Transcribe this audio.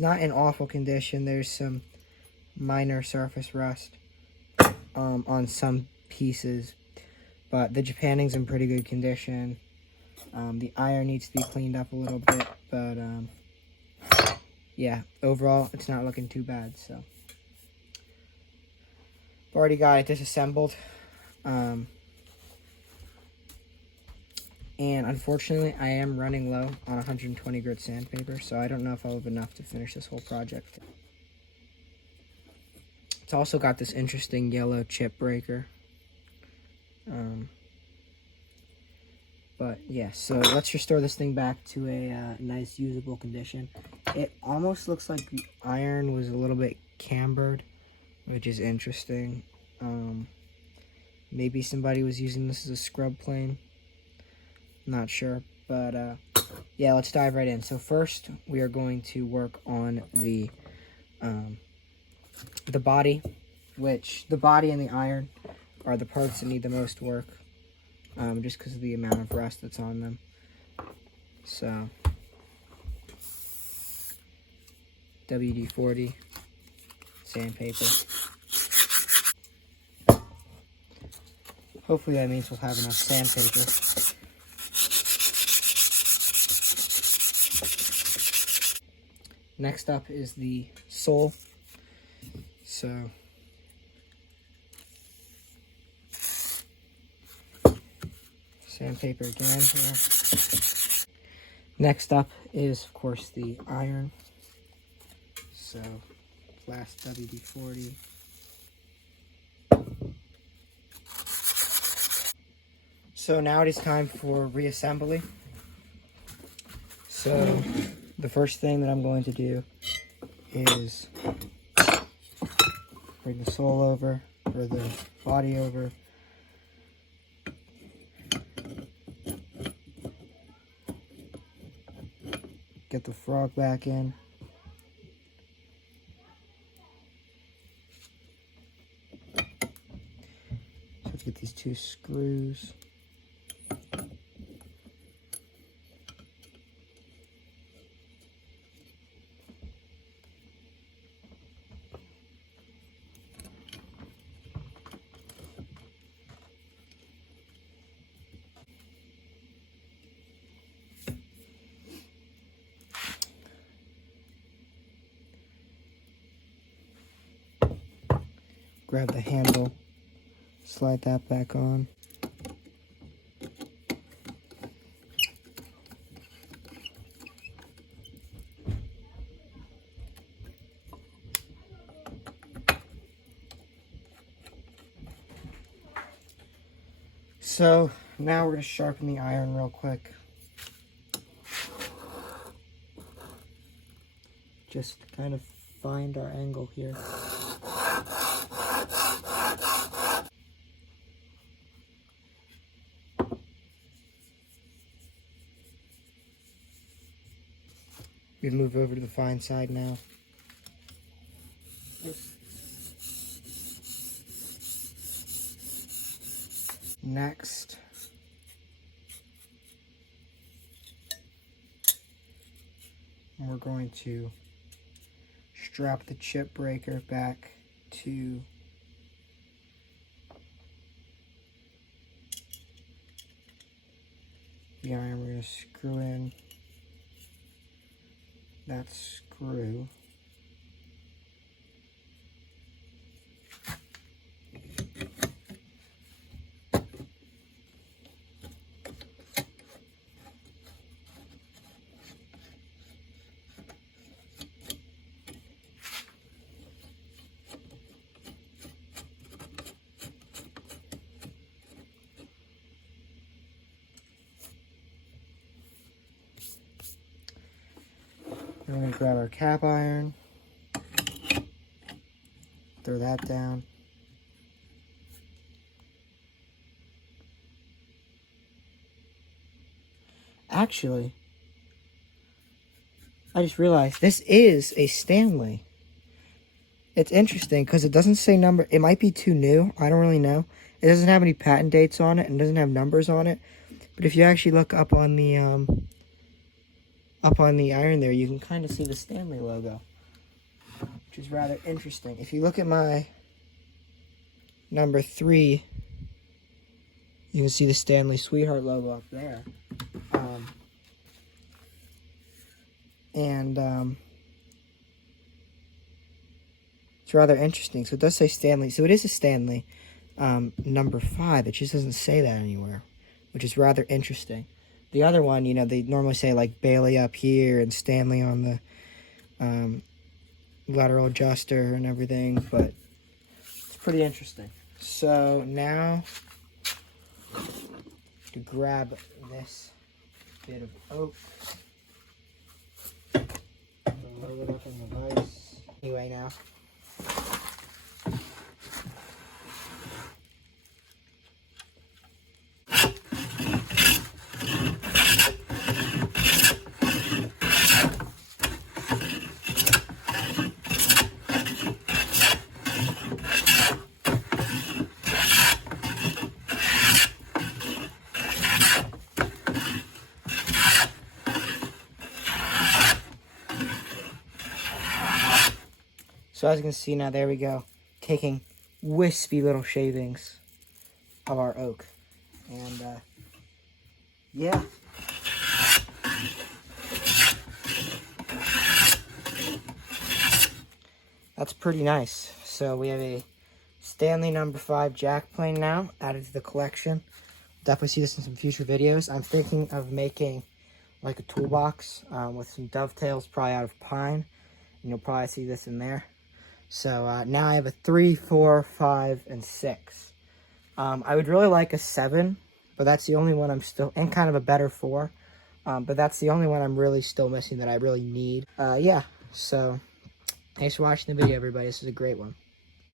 It's not in awful condition. There's some minor surface rust on some pieces, but the Japanning's in pretty good condition. The iron needs to be cleaned up a little bit, but yeah, overall it's not looking too bad. So I've already got it disassembled, and unfortunately I am running low on 120 grit sandpaper, so I don't know if I'll have enough to finish this whole project. It's also got this interesting yellow chip breaker. But yeah, so let's restore this thing back to a nice usable condition. It almost looks like the iron was a little bit cambered, which is interesting. Maybe somebody was using this as a scrub plane. Not sure, but yeah, let's dive right in. So first, we are going to work on the body, which the body and the iron are the parts that need the most work. Just because of the amount of rust that's on them. So, WD-40 sandpaper. Hopefully that means we'll have enough sandpaper. Next up is the sole. So, sandpaper again here. Next up is, of course, the iron. So, last WD-40. So now it is time for reassembly. So, the first thing that I'm going to do is bring the sole over, or the body over. Get the frog back in. So let's get these two screws. Grab the handle, slide that back on. So now we're going to sharpen the iron real quick. Just to kind of find our angle here. We move over to the fine side now. Next, we're going to strap the chip breaker back to the iron. We're going to screw in that screw. We're going to grab our cap iron, throw that down. Actually, I just realized this is a Stanley. It's interesting because it doesn't say number. It might be too new. I don't really know. It doesn't have any patent dates on it and doesn't have numbers on it. But if you actually look up on the up on the iron there, you can kind of see the Stanley logo, which is rather interesting. If you look at my number 3, you can see the Stanley Sweetheart logo up there. It's rather interesting. So it does say Stanley. So it is a Stanley number 5. It just doesn't say that anywhere, which is rather interesting. The other one, you know, they normally say like Bailey up here and Stanley on the lateral adjuster and everything, but it's pretty interesting. So now to grab this bit of oak, load it up in the vise. Anyway, now. So as you can see now, there we go, taking wispy little shavings of our oak. And yeah. That's pretty nice. So we have a Stanley number 5 jack plane now added to the collection. Definitely see this in some future videos. I'm thinking of making like a toolbox with some dovetails, probably out of pine. And you'll probably see this in there. So now I have a 3, 4, 5, and 6. I would really like a 7, but that's the only one I'm still, and kind of a better 4. But that's the only one I'm really still missing that I really need. Yeah, so thanks for watching the video, everybody. This is a great one.